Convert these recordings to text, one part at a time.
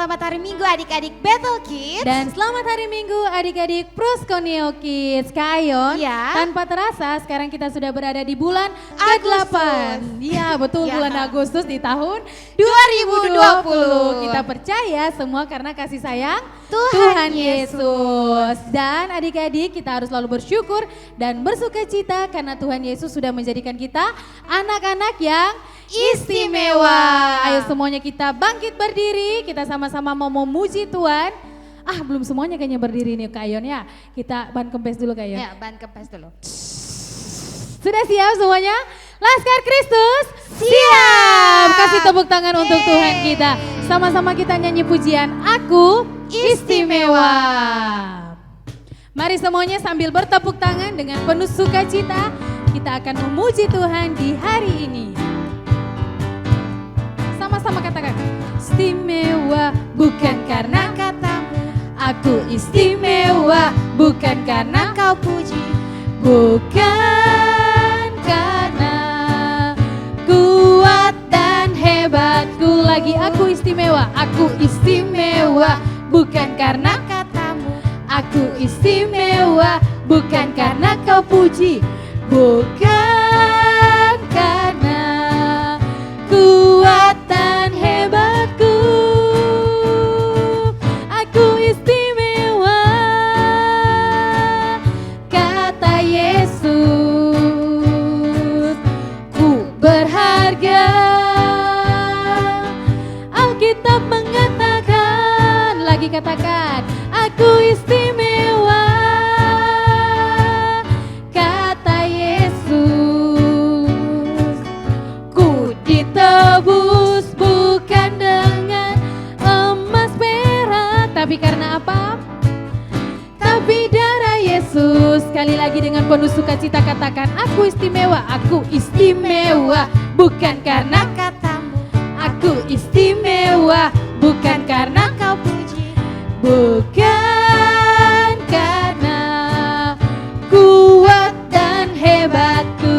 selamat hari Minggu adik-adik Battle Kids. Dan selamat hari Minggu adik-adik Proskoneo Kids. Kak Ayon, Ya. tanpa terasa sekarang kita sudah berada di bulan ke-8. Iya betul, Ya. bulan Agustus di tahun 2020. Kita percaya semua karena kasih sayang Tuhan Yesus. Dan adik-adik kita harus selalu bersyukur dan bersuka cita karena Tuhan Yesus sudah menjadikan kita anak-anak yang istimewa. Ayo semuanya kita bangkit berdiri, kita sama-sama mau memuji Tuhan. Belum semuanya kayaknya berdiri nih Kak Ayon ya. Kita ban kempes dulu Kak Ayon. Ya, ban kempes dulu. Sudah siap semuanya? Laskar Kristus siap. Kasih tepuk tangan untuk Tuhan kita. Sama-sama kita nyanyi pujian Aku Istimewa. Mari semuanya sambil bertepuk tangan dengan penuh sukacita kita akan memuji Tuhan di hari ini. Sama-sama katakan, istimewa bukan karena katamu. Aku istimewa bukan karena kau puji. Bukan karena kuat dan hebatku. Lagi aku istimewa bukan karena katamu. Aku istimewa bukan karena kau puji. Bukan karena kuat dan hebatku. Aku istimewa, kata Yesus. Ku berharga. Alkitab mengatakan, lagi katakan, aku istimewa, kata Yesus. Ku ditebus bukan dengan emas perak, tapi karena apa? Tapi darah Yesus. Sekali lagi dengan penuh sukacita katakan, aku istimewa bukan karena katamu. Aku istimewa bukan karena kau puji. Bukan karena kuat dan hebatku.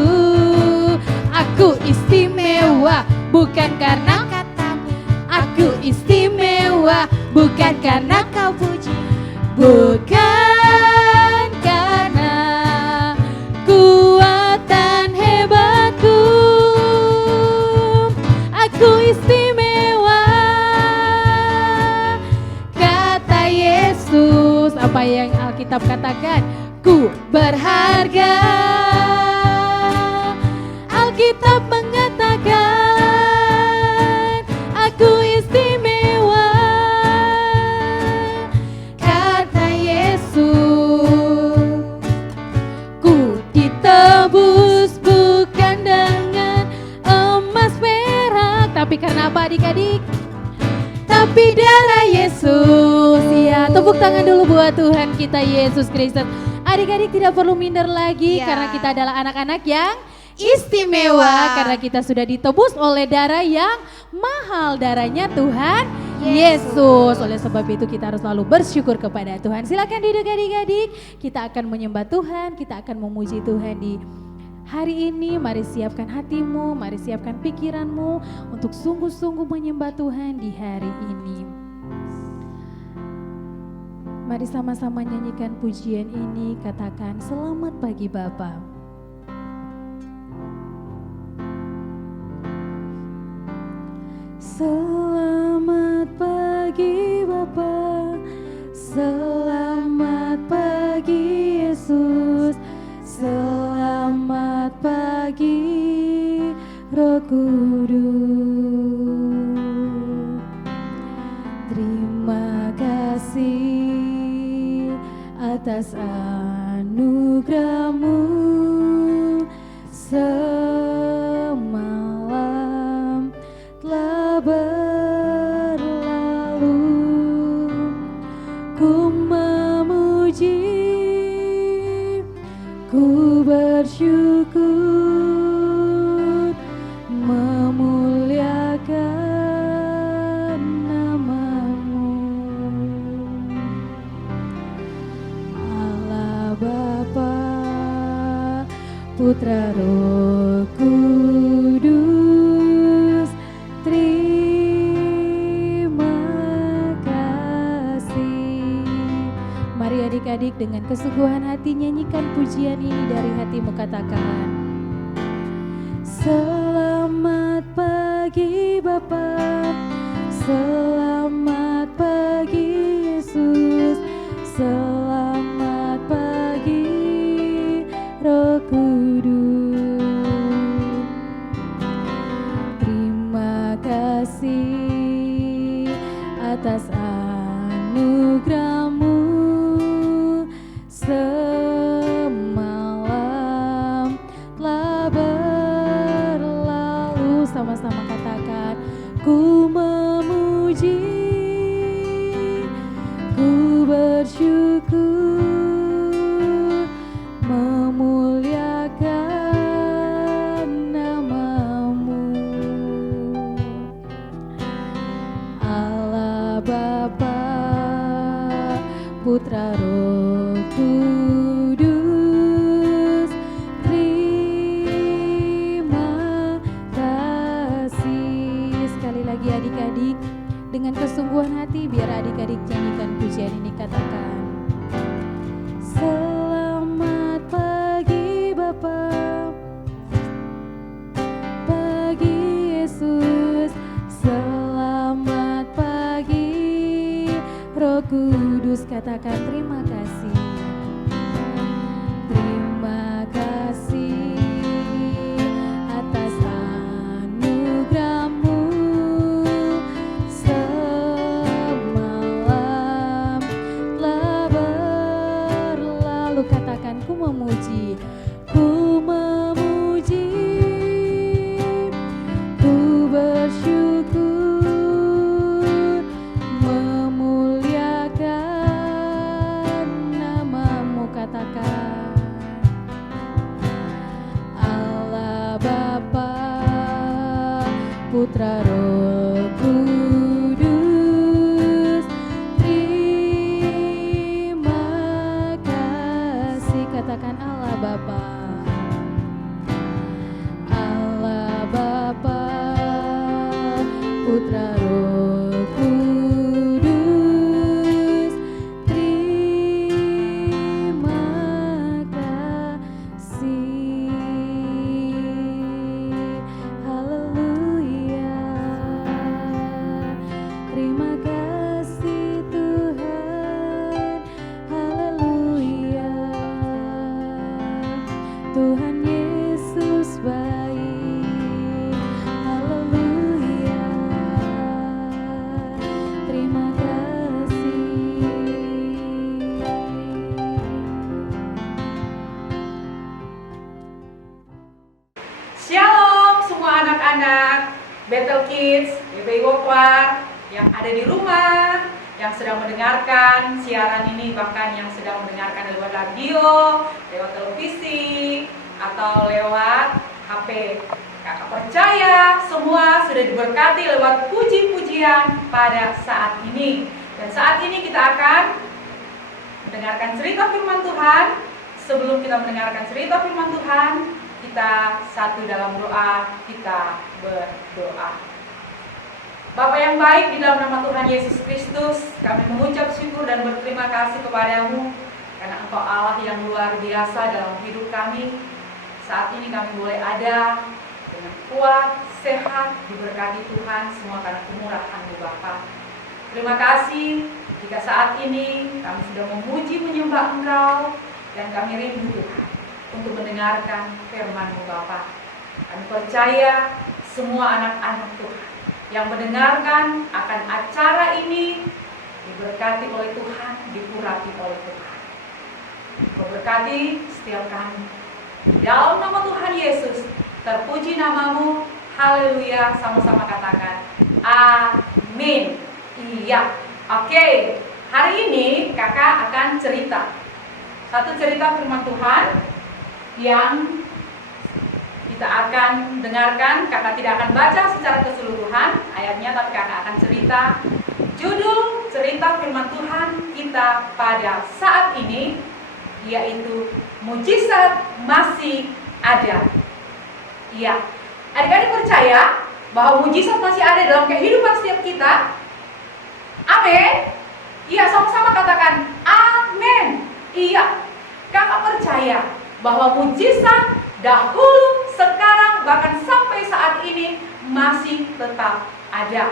Aku istimewa bukan karena katamu. Aku istimewa bukan karena kau puji. Bukan karena kuat dan hebatku. Aku istimewa, kata Yesus. Apa yang Alkitab katakan? Ku berharga. Alkitab mengatakan, aku istimewa, kata Yesus. Ku ditebus bukan dengan emas perak, tapi karena apa adik-adik? Tapi darah Yesus. Ya, tepuk tangan dulu buat Tuhan kita Yesus Kristus. Adik-adik tidak perlu minder lagi karena kita adalah anak-anak yang istimewa. Karena kita sudah ditebus oleh darah yang mahal, darahnya Tuhan Yesus. Oleh sebab itu kita harus selalu bersyukur kepada Tuhan. Silakan duduk adik-adik. Kita akan menyembah Tuhan, kita akan memuji Tuhan di hari ini. Mari siapkan hatimu, mari siapkan pikiranmu untuk sungguh-sungguh menyembah Tuhan di hari ini. Mari sama-sama nyanyikan pujian ini, katakan selamat pagi Bapa. Selamat pagi Bapa, selamat pagi Yesus, selamat pagi Roh Kudus. Terima kasih atas anugerah-Mu. Semalam telah berlalu, ku memuji, ku bersyukur, memuliakan nama-Mu. Allah Bapa, Putra Roh Kudus, terima adik-adik dengan kesungguhan hati nyanyikan pujian ini dari hatimu, katakan. Selamat pagi Bapa, selamat pagi Yesus, selamat pagi Roh Kudus. Terima kasih atas anugerah-Mu. Semalam telah berlalu, sama-sama katakan, ku memuji, ku bersyukur, memuliakan nama-Mu. Allah Bapa, Putra Roh Kudus, terima kasih. Sekali lagi adik-adik, dengan kesungguhan hati biar adik-adik nyanyikan pujian ini, katakan. Selamat pagi Bapa, pagi Yesus, selamat pagi Roh Kudus, katakan terima kasih. Terima kasih atas anugerah-Mu. Semalam telah berlalu, katakan, ku memuji, ku memuji, ku bersyukur, memuliakan nama-Mu, katakan. Allah Bapa, Putra Roh Kudus, terima kasih, katakan Allah Bapa. Allah Bapa, Putra Roh Kudus, terima kasih. Haleluya. Terima kasih Tuhan. Haleluya. Tuhan Yesus baik. Haleluya. Terima kasih. Shalom semua anak-anak Battle Kids, BPI Wokwar yang ada di rumah, yang sedang mendengarkan siaran ini, bahkan yang sedang mendengarkan lewat radio, lewat televisi, atau lewat HP. Kakak percaya semua sudah diberkati lewat puji-pujian pada saat ini. Dan saat ini kita akan mendengarkan cerita firman Tuhan. Sebelum kita mendengarkan cerita firman Tuhan, kita satu dalam doa, kita berdoa. Bapa yang baik, di dalam nama Tuhan Yesus Kristus, kami mengucap syukur dan berterima kasih kepadamu karena Engkau Allah yang luar biasa dalam hidup kami. Saat ini kami boleh ada dengan kuat, sehat, diberkati Tuhan, semua karena kemurahan-Mu Bapa. Terima kasih jika saat ini kami sudah memuji menyembah Engkau dan kami rindu Tuhan untuk mendengarkan firman-Mu Bapa. Kami percaya semua anak-anak Tuhan yang mendengarkan akan acara ini diberkati oleh Tuhan, diurapi oleh Tuhan. Memberkati setiap kami. Dalam nama Tuhan Yesus, terpuji nama-Mu. Haleluya, sama-sama katakan amin. Iya. Oke, hari ini kakak akan cerita satu cerita firman Tuhan yang kita akan dengarkan. Kakak tidak akan baca secara keseluruhan ayatnya, tapi kakak akan cerita. Judul cerita firman Tuhan kita pada saat ini yaitu mujizat masih ada. Iya, adik-adik percaya bahwa mujizat masih ada dalam kehidupan setiap kita? Amin. Iya, sama-sama katakan amin. Iya, kakak percaya bahwa mujizat dahulu, sekarang, bahkan sampai saat ini masih tetap ada.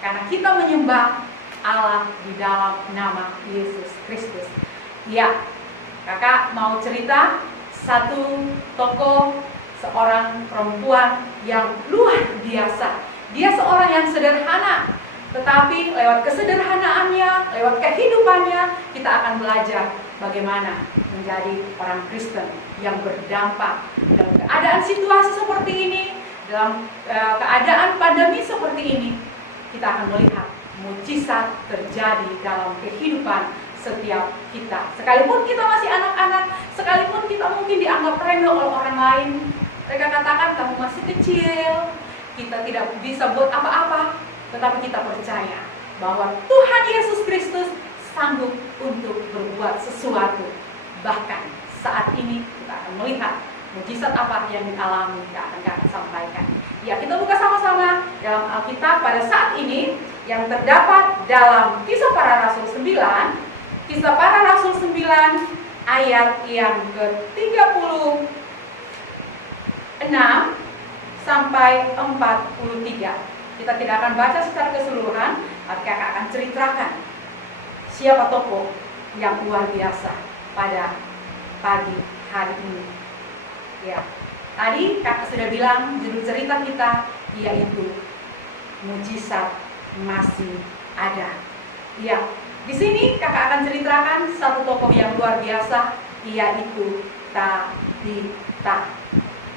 Karena kita menyembah Allah di dalam nama Yesus Kristus. Ya, kakak mau cerita satu tokoh, seorang perempuan yang luar biasa. Dia seorang yang sederhana, tetapi lewat kesederhanaannya, lewat kehidupannya, kita akan belajar bagaimana menjadi orang Kristen yang berdampak dalam keadaan situasi seperti ini, dalam keadaan pandemi seperti ini. Kita akan melihat mujizat terjadi dalam kehidupan setiap kita. Sekalipun kita masih anak-anak, sekalipun kita mungkin dianggap remeh oleh orang lain, mereka katakan kamu masih kecil, kita tidak bisa buat apa-apa, tetapi kita percaya bahwa Tuhan Yesus Kristus sanggup untuk berbuat sesuatu. Bahkan saat ini kita akan melihat mujizat apa yang dialami, yang akan kami sampaikan. Ya, kita buka sama-sama dalam Alkitab pada saat ini yang terdapat dalam Kisah Para Rasul 9, Kisah Para Rasul 9 ayat yang ke-36 sampai 43. Kita tidak akan baca secara keseluruhan, tapi kakak akan ceritakan siapa tokoh yang luar biasa pada pagi hari ini. Ya, tadi kakak sudah bilang judul cerita kita yaitu mujizat masih ada. Ya, di sini kakak akan ceritakan satu tokoh yang luar biasa yaitu Tabita.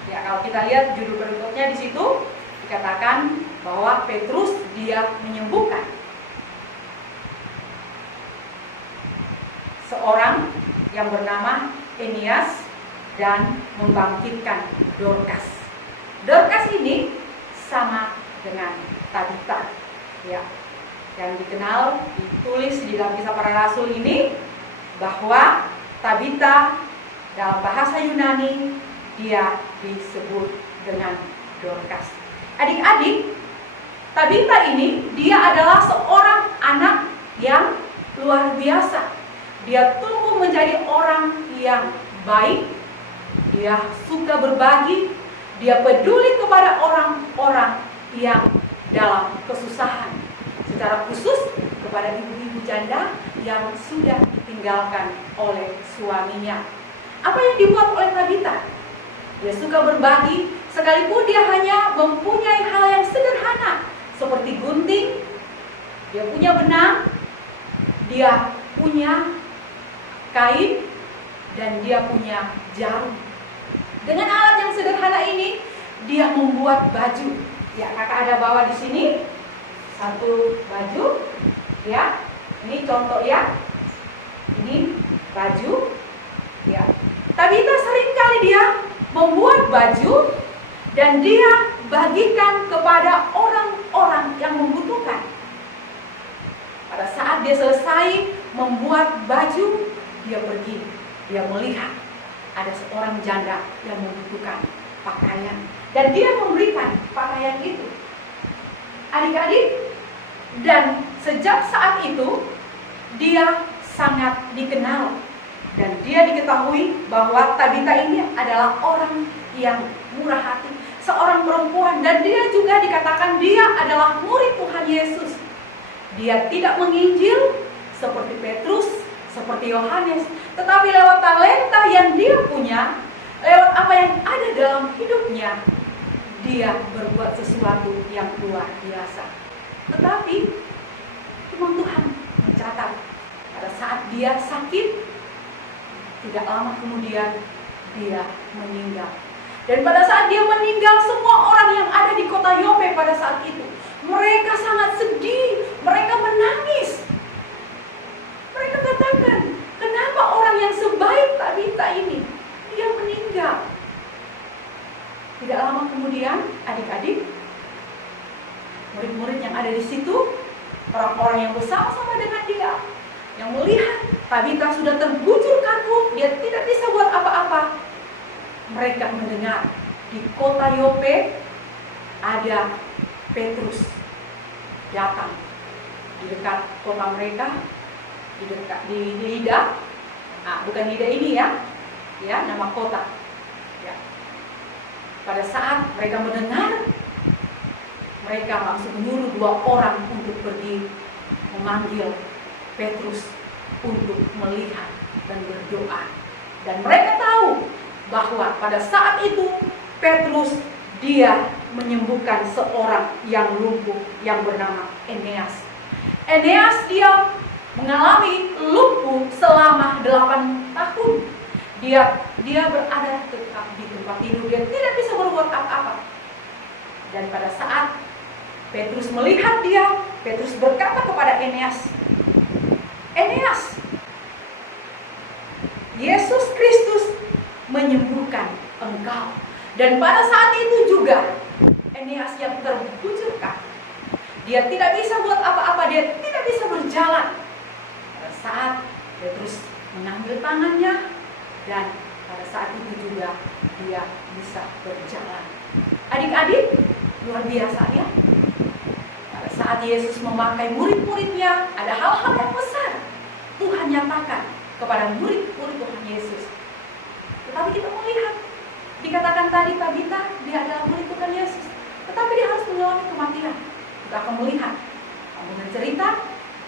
Ya, kalau kita lihat judul berikutnya di situ dikatakan bahwa Petrus dia menyembuhkan seorang yang bernama Enias dan membangkitkan Dorcas. Dorcas ini sama dengan Tabita, ya, yang dikenal, ditulis di dalam Kisah Para Rasul ini bahwa Tabita dalam bahasa Yunani dia disebut dengan Dorcas. Adik-adik, Tabita ini dia adalah seorang anak yang luar biasa. Dia tumbuh menjadi orang yang baik, dia suka berbagi, dia peduli kepada orang-orang yang dalam kesusahan, secara khusus kepada ibu-ibu janda yang sudah ditinggalkan oleh suaminya. Apa yang dibuat oleh Tabita? Dia suka berbagi, sekalipun dia hanya mempunyai hal yang sederhana seperti gunting, dia punya benang, dia punya kain, dan dia punya jarum. Dengan alat yang sederhana ini, dia membuat baju. Ya, kakak ada bawa di sini satu baju. Ya, ini contoh ya. Ini baju. Ya, Tabita seringkali dia membuat baju dan dia bagikan kepada orang-orang yang membutuhkan. Pada saat dia selesai membuat baju, dia pergi, dia melihat ada seorang janda yang membutuhkan pakaian dan dia memberikan pakaian itu. Adik-adik, dan sejak saat itu dia sangat dikenal dan dia diketahui bahwa Tabita ini adalah orang yang murah hati, seorang perempuan, dan dia juga dikatakan dia adalah murid Tuhan Yesus. Dia tidak menginjil seperti Petrus, seperti Yohanes, tetapi lewat talenta yang dia punya, lewat apa yang ada dalam hidupnya, dia berbuat sesuatu yang luar biasa. Tetapi firman Tuhan mencatat pada saat dia sakit, tidak lama kemudian dia meninggal. Dan pada saat dia meninggal, semua orang yang ada di kota Yope pada saat itu, mereka sangat sedih, mereka menangis. Mereka katakan, kenapa orang yang sebaik Tabita ini, dia meninggal. Tidak lama kemudian, adik-adik, murid-murid yang ada di situ, orang-orang yang bersama-sama dengan dia, yang melihat Tabita sudah terbujur kaku, dia tidak bisa buat apa-apa. Mereka mendengar di kota Yope ada Petrus datang di dekat kota mereka, di Lida, Nah, bukan Lida ini ya, nama kota. Ya. Pada saat mereka mendengar, mereka langsung menyuruh 2 orang untuk pergi memanggil Petrus untuk melihat dan berdoa. Dan mereka tahu bahwa pada saat itu Petrus dia menyembuhkan seorang yang lumpuh yang bernama Eneas. Eneas dia mengalami lumpuh selama 8 tahun. Dia berada tetap di tempat tidur, dia tidak bisa berbuat apa-apa. Dan pada saat Petrus melihat dia, Petrus berkata kepada Eneas, Eneas, Yesus Kristus menyembuhkan engkau. Dan pada saat itu juga Eneas yang terbujurkan, dia tidak bisa buat apa-apa, dia tidak bisa berjalan. Pada saat Petrus mengambil tangannya, dan pada saat itu juga dia bisa berjalan. Adik-adik, luar biasa ya. Pada saat Yesus memakai murid-muridnya, ada hal-hal yang besar Tuhan nyatakan kepada murid-murid Tuhan Yesus. Tetapi kita melihat, dikatakan tadi Tabita, dia adalah murid Tuhan Yesus, tetapi dia harus mengalami kematian. Kita akan melihat dengan cerita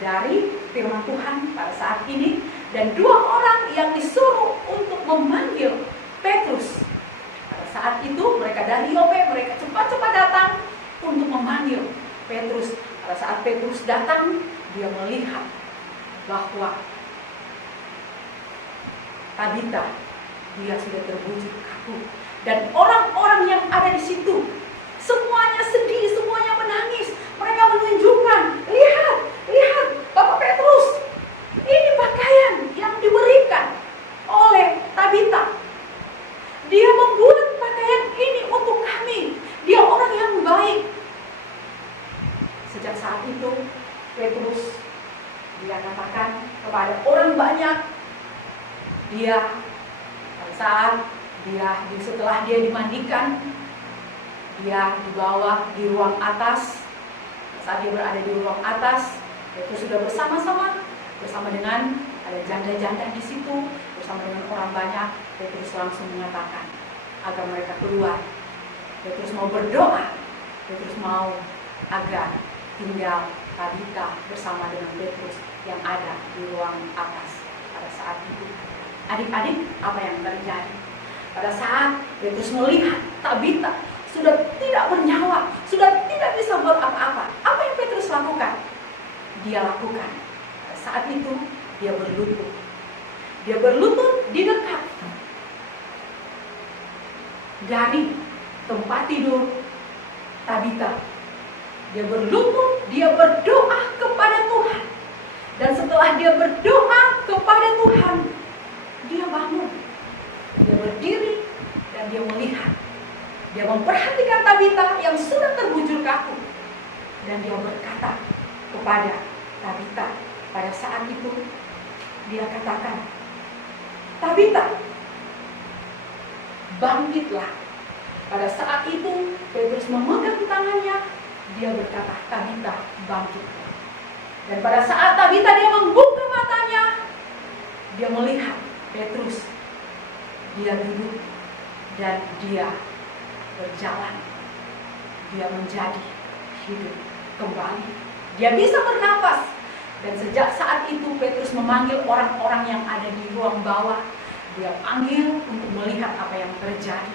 dari firman Tuhan pada saat ini. Dan 2 orang yang disuruh untuk memanggil Petrus. Pada saat itu mereka dari Yope, mereka cepat-cepat datang untuk memanggil Petrus. Pada saat Petrus datang, dia melihat bahwa Tabita dia sudah terbujur kaku. Dan orang-orang yang ada di situ semuanya sedih, semuanya menangis. Mereka menunjukkan, lihat Bapak Petrus, ini pakaian yang diberikan oleh Tabita. Dia membuat pakaian ini untuk kami. Dia orang yang baik. Sejak saat itu Petrus dia katakan kepada orang banyak, setelah dia dimandikan, dia dibawa di ruang atas. Saat dia berada di ruang atas, Petrus sudah bersama dengan ada janda-janda di situ, bersama dengan orang banyak. Petrus langsung mengatakan agar mereka keluar. Petrus mau berdoa, Petrus mau agar tinggal Tabita bersama dengan Petrus yang ada di ruang atas. Pada saat itu, adik-adik, apa yang terjadi? Pada saat Petrus melihat Tabita sudah tidak bernyawa, sudah tidak bisa buat apa-apa, apa yang Petrus lakukan? Dia lakukan. Pada saat itu dia berlutut. Dia berlutut di dekat dari tempat tidur Tabita. Dia berlutut, dia berdoa kepada Tuhan. Dan setelah dia berdoa kepada Tuhan, dia bangun. Dia berdiri dan dia melihat. Dia memperhatikan Tabita yang sudah terbujur kaku. Dan dia berkata kepada Tabita, pada saat itu dia katakan, Tabita, bangkitlah. Pada saat itu Petrus memegang tangannya, dia berkata, Tabita, bangkitlah. Dan pada saat Tabita dia membuka matanya, dia melihat Petrus. Dia duduk dan dia berjalan. Dia menjadi hidup kembali. Dia bisa bernapas. Dan sejak saat itu Petrus memanggil orang-orang yang ada di ruang bawah. Dia panggil untuk melihat apa yang terjadi.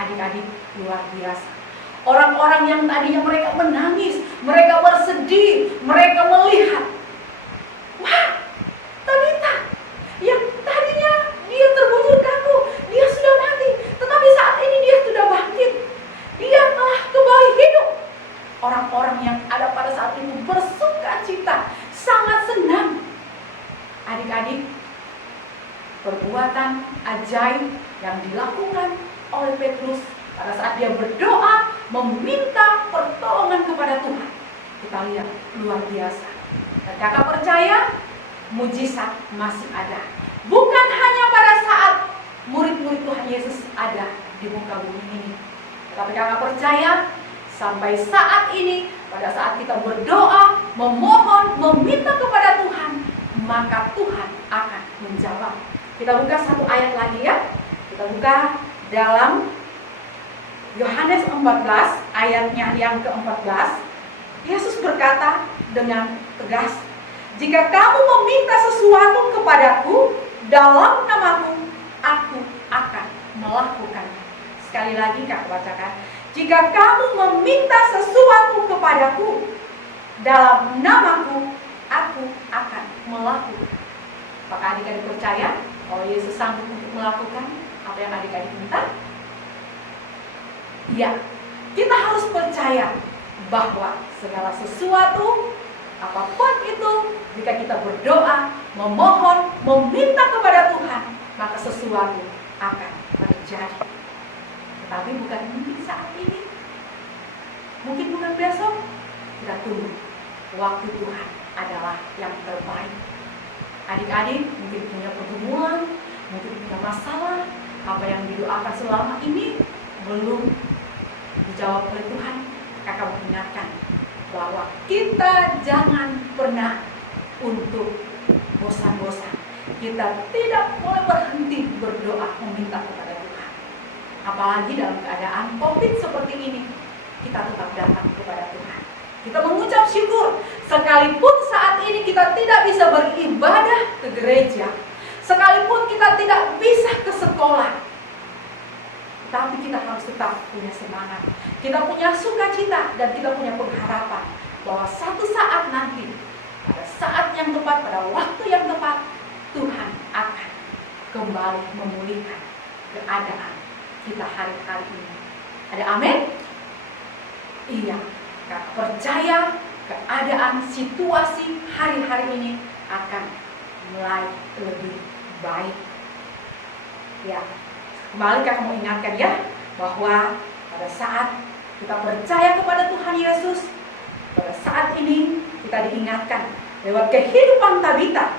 Adik-adik, luar biasa. Orang-orang yang tadinya mereka menangis, mereka bersedih, mereka melihat, wah, Tabita yang tadinya dia terbujur kaku, dia sudah mati, tetapi saat ini dia sudah bangkit. Dia telah kembali hidup. Orang-orang yang ada pada saat itu bersuka cita, sangat senang. Adik-adik, perbuatan ajaib yang dilakukan oleh Petrus pada saat dia berdoa meminta pertolongan kepada Tuhan, kita lihat luar biasa. Dan kakak percaya mujizat masih ada. Bukan hanya pada saat murid-murid Tuhan Yesus ada di muka bumi ini, tetapi kakak percaya sampai saat ini, pada saat kita berdoa, memohon, meminta kepada Tuhan, maka Tuhan akan menjawab. Kita buka satu ayat lagi ya. Kita buka dalam Yohanes 14 ayatnya yang ke-14. Yesus berkata dengan tegas, "Jika kamu meminta sesuatu kepadaku dalam namaku, aku akan melakukannya." Sekali lagi Kak bacakan. "Jika kamu meminta sesuatu kepadaku dalam namaku, aku akan melakukan." Apakah adik-adik percaya bahwa Yesus sanggup untuk melakukan apa yang adik-adik minta? Ya, kita harus percaya bahwa segala sesuatu, apapun itu, jika kita berdoa, memohon, meminta kepada Tuhan, maka sesuatu akan terjadi. Tetapi bukan mungkin saat ini, mungkin bukan besok. Kita tunggu. Waktu Tuhan adalah yang terbaik. Adik-adik mungkin punya pergumulan, mungkin punya masalah, apa yang didoakan selama ini belum dijawab oleh Tuhan. Kakak mengingatkan bahwa kita jangan pernah untuk bosan-bosan. Kita tidak boleh berhenti berdoa meminta kepada Tuhan. Apalagi dalam keadaan COVID seperti ini, kita tetap datang kepada Tuhan. Kita mengucap syukur, sekalipun saat ini kita tidak bisa beribadah ke gereja, sekalipun kita tidak bisa ke sekolah, tapi kita harus tetap punya semangat. Kita punya sukacita dan kita punya pengharapan bahwa satu saat nanti, pada saat yang tepat, pada waktu yang tepat, Tuhan akan kembali memulihkan keadaan kita hari-hari ini. Ada amin? Iya, Kak percaya keadaan situasi hari-hari ini akan mulai lebih baik. Ya, kembali Kak mau ingatkan ya, bahwa pada saat kita percaya kepada Tuhan Yesus, pada saat ini kita diingatkan lewat kehidupan Tabita.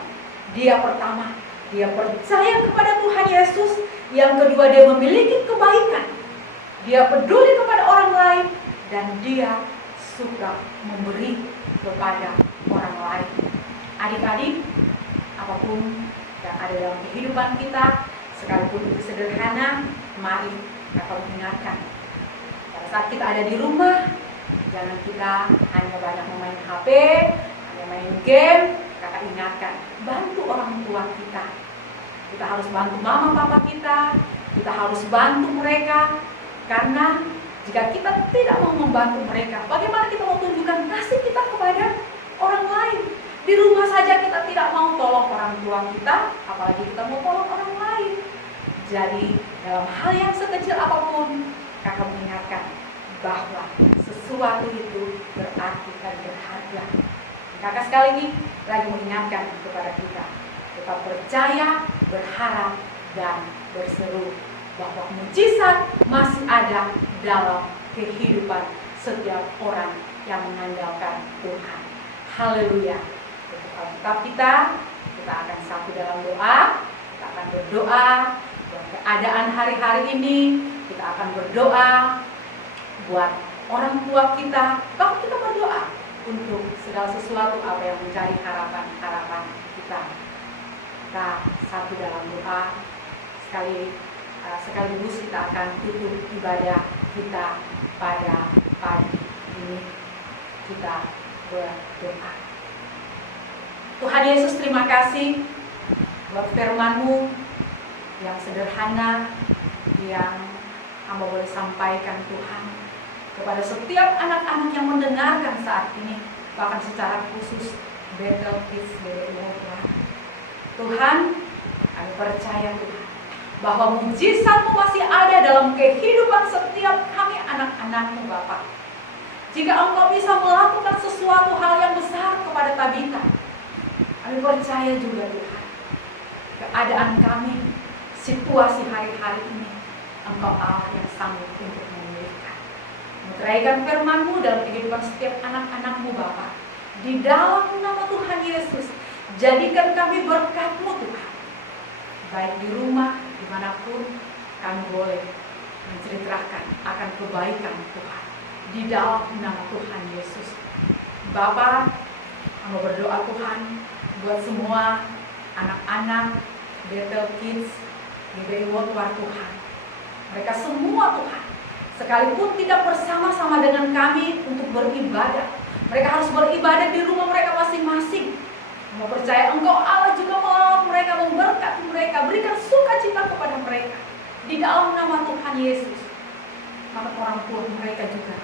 Dia pertama, dia percaya kepada Tuhan Yesus. Yang kedua, dia memiliki kebaikan. Dia peduli kepada orang lain dan dia suka memberi kepada orang lain. Adik-adik, apapun yang ada dalam kehidupan kita, sekalipun itu sederhana, mari kita mengingatkan. Pada saat kita ada di rumah, jangan kita hanya banyak memain HP, hanya main game. Kakak ingatkan, bantu orang tua kita. Kita harus bantu mama papa kita harus bantu mereka. Karena jika kita tidak mau membantu mereka, bagaimana kita mau tunjukkan kasih kita kepada orang lain? Di rumah saja kita tidak mau tolong orang tua kita, apalagi kita mau tolong orang lain. Jadi dalam hal yang sekecil apapun, kakak mengingatkan bahwa sesuatu itu berarti dan berharga. Kakak sekali lagi mengingatkan kepada kita, tetap percaya, berharap, dan berseru bahwa mujizat masih ada dalam kehidupan setiap orang yang mengandalkan Tuhan. Haleluya. Tetap kita akan satu dalam doa. Kita akan berdoa buat keadaan hari-hari ini. Kita akan berdoa buat orang tua kita. Bahkan kita berdoa untuk segala sesuatu apa yang mencari harapan kita. Kita satu dalam doa. Sekaligus kita akan tutup ibadah kita pada pagi ini. Kita berdoa. Tuhan Yesus, terima kasih buat firman-Mu yang sederhana, yang hamba boleh sampaikan Tuhan kepada setiap anak-anak yang mendengarkan saat ini, bahkan secara khusus Bethel Kids BBI. Tuhan, kami percaya Tuhan bahwa mujizat-Mu masih ada dalam kehidupan setiap kami anak-anak-Mu Bapa. Jika Engkau bisa melakukan sesuatu hal yang besar kepada Tabita, kami percaya juga Tuhan, keadaan kami, situasi hari-hari ini, Engkau Allah yang sanggup untuk memulihkan. Meteraikan firman-Mu dalam kehidupan setiap anak-anak-Mu Bapa. Di dalam nama Tuhan Yesus, jadikan kami berkat-Mu Tuhan. Baik di rumah, dimanapun kami boleh menceritakan akan kebaikan Tuhan. Di dalam nama Tuhan Yesus. Bapa, kami berdoa Tuhan buat semua anak-anak Bethel Kids, GBI Worldwide Tuhan. Mereka semua Tuhan, sekalipun tidak bersama-sama dengan kami untuk beribadah, mereka harus beribadah di rumah mereka masing-masing. Mau percaya Engkau Allah juga mau mereka, memberkati mereka, berikan sukacita kepada mereka di dalam nama Tuhan Yesus. Maka orang tua mereka juga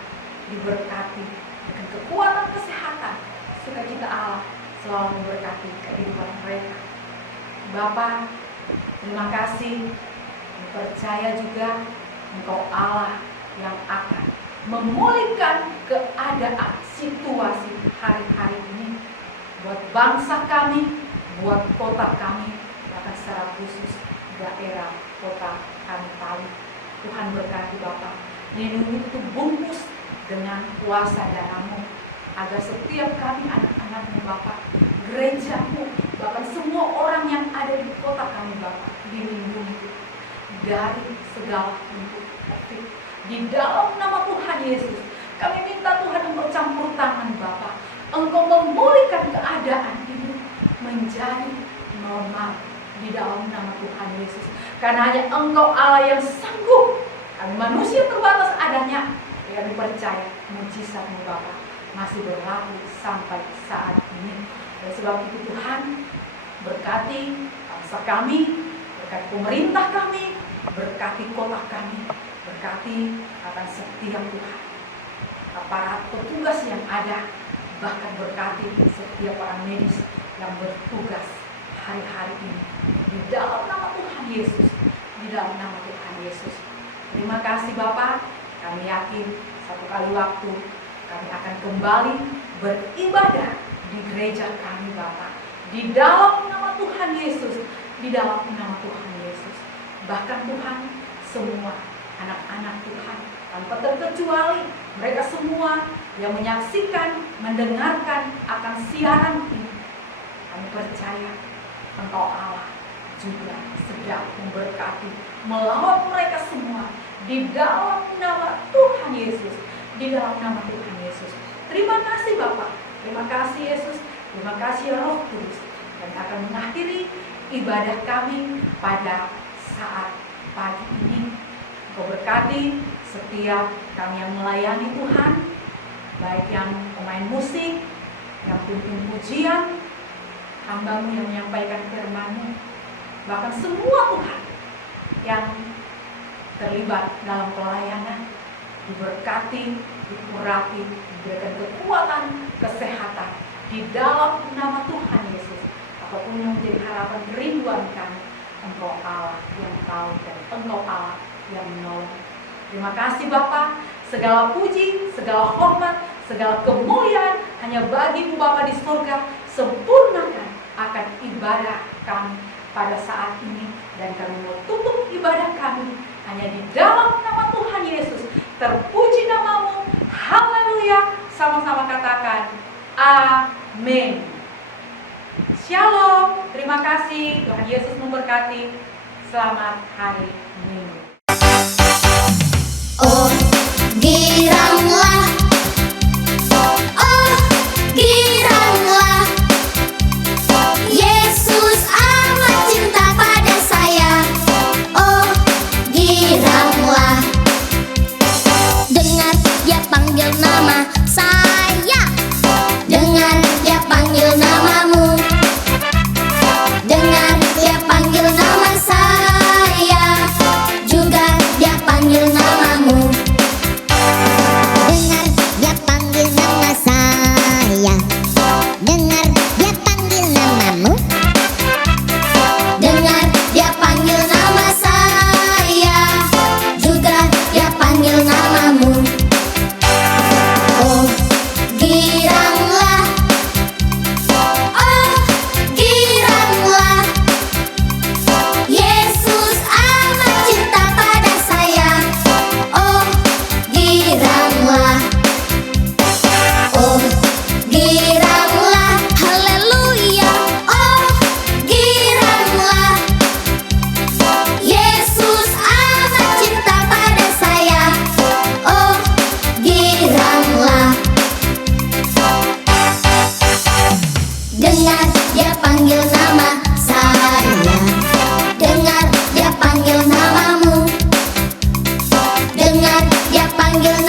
diberkati dengan kekuatan kesehatan, sukacita Allah selalu memberkati kehidupan mereka. Bapa, terima kasih. Percaya juga Engkau Allah yang akan memulihkan keadaan situasi hari-hari ini buat bangsa kami, buat kota kami, bahkan secara khusus daerah kota kami Palu. Tuhan berkati Bapak, lindungi tutup bungkus dengan kuasa darah-Mu, agar setiap kami anak-anak-Mu Bapak, gereja-Mu, bahkan semua orang yang ada di kota kami Bapak, dilindungi dari segala bentuk COVID. Di dalam nama Tuhan Yesus, kami minta Tuhan Engkau campur tangan Bapak, Engkau memulihkan keadaan ini menjadi normal di dalam nama Tuhan Yesus. Karena hanya Engkau Allah yang sanggup. Kami manusia terbatas adanya, kami percaya mujizat-Mu Bapak masih berlaku sampai saat ini. Oleh sebab itu Tuhan, berkati bangsa kami, berkati pemerintah kami, berkati kota kami, berkati akan setiap Tuhan aparat petugas yang ada, bahkan berkati setiap orang medis yang bertugas hari-hari ini di dalam nama Tuhan Yesus, di dalam nama Tuhan Yesus. Terima kasih Bapak, kami yakin satu kali waktu kami akan kembali beribadah di gereja kami Bapak, di dalam nama Tuhan Yesus, di dalam nama Tuhan Yesus. Bahkan Tuhan, semua anak-anak Tuhan tanpa terkecuali, mereka semua yang menyaksikan, mendengarkan akan siaran ini, kami percaya Engkau Allah juga sedang memberkati, melawat mereka semua di dalam nama Tuhan Yesus, di dalam nama Tuhan Yesus. Terima kasih Bapak, terima kasih Yesus, terima kasih Roh Kudus, dan akan mengakhiri ibadah kami pada saat pagi ini. Engkau berkati setiap kami yang melayani Tuhan, baik yang pemain musik, yang pimpin pujian, hamba-Mu yang menyampaikan firman-Mu, bahkan semua Tuhan yang terlibat dalam pelayanan, diberkati, diurapi, diberikan kekuatan, kesehatan di dalam nama Tuhan Yesus. Apapun yang menjadi harapan kerinduan kami, Engkau Allah yang tahu dan Engkau Allah yang menolong. Terima kasih Bapa, segala puji, segala hormat, segala kemuliaan hanya bagi-Mu Bapa di surga. Sempurnakan akan ibadah kami pada saat ini, dan kami mau tutup ibadah kami hanya di dalam nama Tuhan Yesus. Terpuji nama-Mu, haleluya. Sama-sama katakan amin. Shalom, terima kasih. Tuhan Yesus memberkati. Selamat hari Minggu. Oh, giranglah. Oh, giranglah. Yesus amat cinta pada saya. Oh, giranglah. Dengar Dia panggil nama saya. Dengar Dia panggil namamu. Dengar Dia panggil nama saya. Juga Dia panggil namamu. Dengar Dia panggil nama saya. Dengar Dia panggil namamu. Dengar Dia panggil nama saya. Juga Dia panggil namamu. Oh, giranglah. Oh, giranglah. Yesus amat cinta pada saya. Oh, giranglah. Oh, giranglah. Haleluya. Oh, giranglah. Yesus amat cinta pada saya. Oh, giranglah. Dengar Dia panggil nama saya. panggil